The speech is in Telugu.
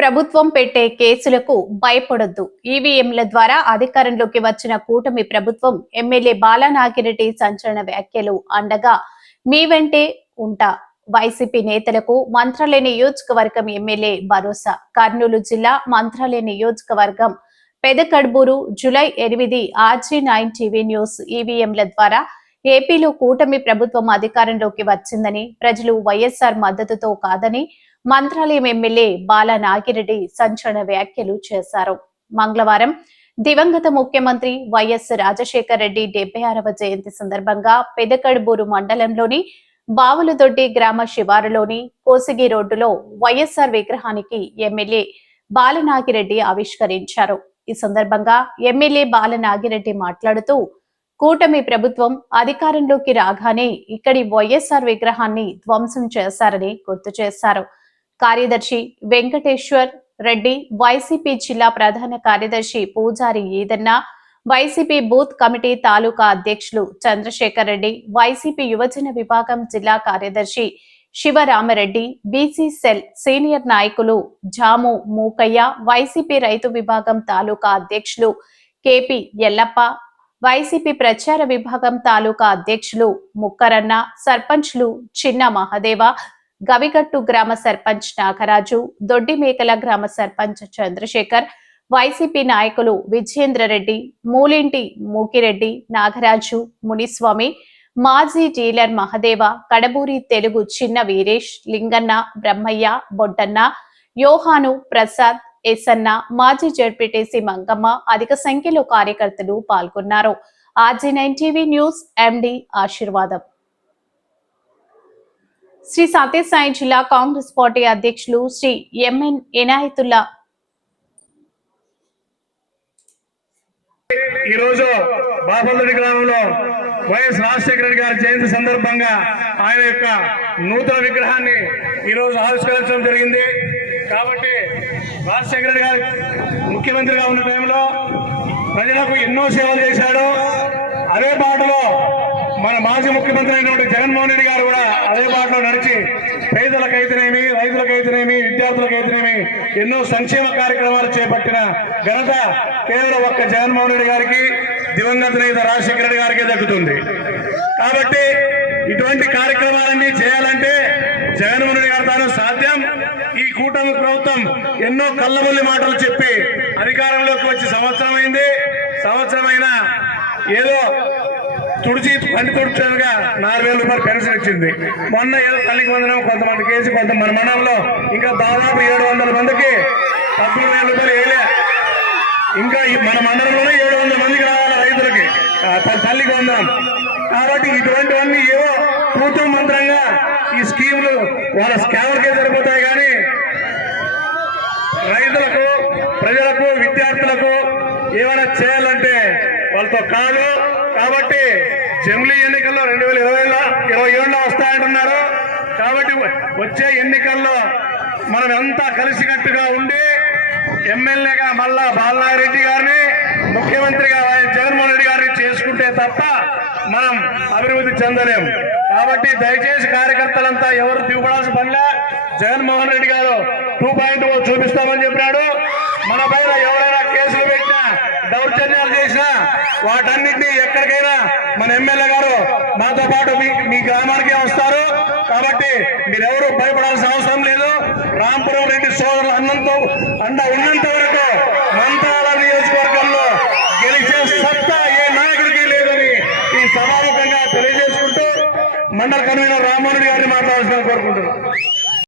ప్రభుత్వం పెట్టే కేసులకు భయపడొద్దు. ఈవీఎంల ద్వారా అధికారంలోకి వచ్చిన కూటమి ప్రభుత్వం ఎమ్మెల్యే బాలానాగిరెడ్డి సంచలన వ్యాఖ్యలు అండగా మీ వెంటే ఉంటా. వైసీపీ నేతలకు మంత్రాలయ నియోజకవర్గం ఎమ్మెల్యే భరోసా. కర్నూలు జిల్లా మంత్రాలయ నియోజకవర్గం పెదకడ్బూరు జూలై 8 RG9 టీవీ న్యూస్. ఈవీఎంల ద్వారా ఏపీలో కూటమి ప్రభుత్వం అధికారంలోకి వచ్చిందని, ప్రజలు వైఎస్ఆర్ మద్దతుతో కాదని మంత్రాలయం ఎమ్మెల్యే బాలానాగిరెడ్డి సంచలన వ్యాఖ్యలు చేశారు. మంగళవారం దివంగత ముఖ్యమంత్రి వైఎస్ రాజశేఖర రెడ్డి 76వ జయంతి సందర్భంగా పెదకడ్బూరు మండలంలోని బావులదొడ్డి గ్రామ శివారులోని కోసిగి రోడ్డులో వైఎస్ఆర్ విగ్రహానికి ఎమ్మెల్యే బాలనాగిరెడ్డి ఆవిష్కరించారు. ఈ సందర్భంగా ఎమ్మెల్యే బాలనాగిరెడ్డి మాట్లాడుతూ, కూటమి ప్రభుత్వం అధికారంలోకి రాగానే ఇక్కడి వైఎస్ఆర్ విగ్రహాన్ని ధ్వంసం చేశారని గుర్తు చేశారు. కార్యదర్శి వెంకటేశ్వర్ రెడ్డి, వైసీపీ జిల్లా ప్రధాన కార్యదర్శి పూజారి ఈదన్న, వైసీపీ బూత్ కమిటీ తాలూకా అధ్యక్షులు చంద్రశేఖర్ రెడ్డి, వైసీపీ యువజన విభాగం జిల్లా కార్యదర్శి శివరామరెడ్డి, బీసీ సెల్ సీనియర్ నాయకులు జాము మూకయ్య, వైసీపీ రైతు విభాగం తాలూకా అధ్యక్షులు కేపీ ఎల్లప్ప, వైసీపీ ప్రచార విభాగం తాలూకా అధ్యక్షులు ముక్కరన్న, సర్పంచ్లు చిన్న మహదేవ, గవిగట్టు గ్రామ సర్పంచ్ నాగరాజు, దొడ్డిమేకల గ్రామ సర్పంచ్ చంద్రశేఖర్, వైసీపీ నాయకులు విజయేంద్రరెడ్డి, మూలింటి మూకిరెడ్డి, నాగరాజు, మునిస్వామి, మాజీ డీలర్ మహదేవ, కడబూరి తెలుగు చిన్న వీరేష్, లింగన్న, బ్రహ్మయ్య, బొడ్డన్న, యోహాను, ప్రసాద్, ఎసన్న, మాజీ జడ్పీటీసీ మంగమ్మ అధిక సంఖ్యలో కార్యకర్తలు పాల్గొన్నారు. RG9 టీవీ న్యూస్ ఎండి ఆశీర్వాదం. శ్రీ సత్యసాయి జిల్లా కాంగ్రెస్ పార్టీ అధ్యక్షులు శ్రీ ఎంఎన్ ఇనాయతుల్లా ఈరోజు బాపల్లి గ్రామంలో వైఎస్ రాజశేఖర రెడ్డి గారి జయంతి సందర్భంగా ఆయన యొక్క నూతన విగ్రహాన్ని ఈరోజు ఆవిష్కరించడం జరిగింది. కాబట్టి రాజశేఖర రెడ్డి గారు ముఖ్యమంత్రిగా ఉన్న టైంలో ప్రజలకు ఎన్నో సేవలు చేశాడు. అదే బాటలో మన మాజీ ముఖ్యమంత్రి అయినటువంటి జగన్మోహన్ రెడ్డి గారు కూడా అదే బాటలో నడిచి పేదలకైతేనేమి, రైతులకైతేనేమి, విద్యార్థులకైతేనేమి ఎన్నో సంక్షేమ కార్యక్రమాలు చేపట్టిన ఘనత కేవలం ఒక్క జగన్మోహన్ రెడ్డి గారికి, దివంగత నేత రాజశేఖర రెడ్డి గారికి దక్కుతుంది. కాబట్టి ఇటువంటి కార్యక్రమాలన్నీ చేయాలంటే జగన్మోహన్ రెడ్డి గారు తాను సాధ్యం. ఈ కూటమి ప్రభుత్వం ఎన్నో కళ్ళబొల్లి మాటలు చెప్పి అధికారంలోకి వచ్చి సంవత్సరమైనా ఏదో తుడిచి పండి తుడిచగా 4,000 రూపాయలు పెన్షన్ ఇచ్చింది. మొన్న ఏదో తల్లికి వందనం కొంతమందికి వేసి మన మండలంలో ఇంకా దాదాపు 700 మందికి 13,000 రూపాయలు వేయలే. ఇంకా మన మండలంలోనే 700 మందికి రావాలి రైతులకి తల్లికి వందనం. కాబట్టి ఇటువంటివన్నీ ఏవో తూతూ మంత్రంగా ఈ స్కీములు వాళ్ళ స్కామ్లకే సరిపోతాయి, కానీ రైతులకు, ప్రజలకు, విద్యార్థులకు ఏమైనా చేయాలంటే వాళ్ళతో కాదు. కాబట్టి జమిలీ ఎన్నికల్లో 2027లో వస్తాయంటున్నారు. కాబట్టి వచ్చే ఎన్నికల్లో మనం ఎంత కలిసికట్టుగా ఉండి ఎమ్మెల్యేగా మళ్ళా బాలనాగిరెడ్డి గారిని, ముఖ్యమంత్రిగా జగన్మోహన్ రెడ్డి గారిని చేసుకుంటే తప్ప మనం అభివృద్ధి చెందలేం. కాబట్టి దయచేసి కార్యకర్తలంతా ఎవరు దిగుపడాల్సిన పనిలే. జగన్మోహన్ రెడ్డి గారు 2.0 చూపిస్తామని చెప్పినాడు. మన పైన ఎవరైనా కేసులు పెట్టినా, దౌర్జన్యాలు చేసినా వాటన్నిటినీ ఎక్కడికైనా మన ఎమ్మెల్యే గారు మాతో పాటు మీ గ్రామానికే వస్తారు. కాబట్టి మీరెవరూ భయపడాల్సిన అవసరం లేదు. రాంపురం రెడ్డి సోదరులు అండ ఉన్నంత వరకు మంత్రాల నియోజకవర్గంలో గెలిచే సత్తా ఏ నాయకుడికి లేదని ఈ సభాముఖంగా తెలియజేసుకుంటూ మండల కన్వీనర్ రామ్మోహన్ రెడ్డి గారిని మాట్లాడాల్సిన కోరుకుంటున్నాను.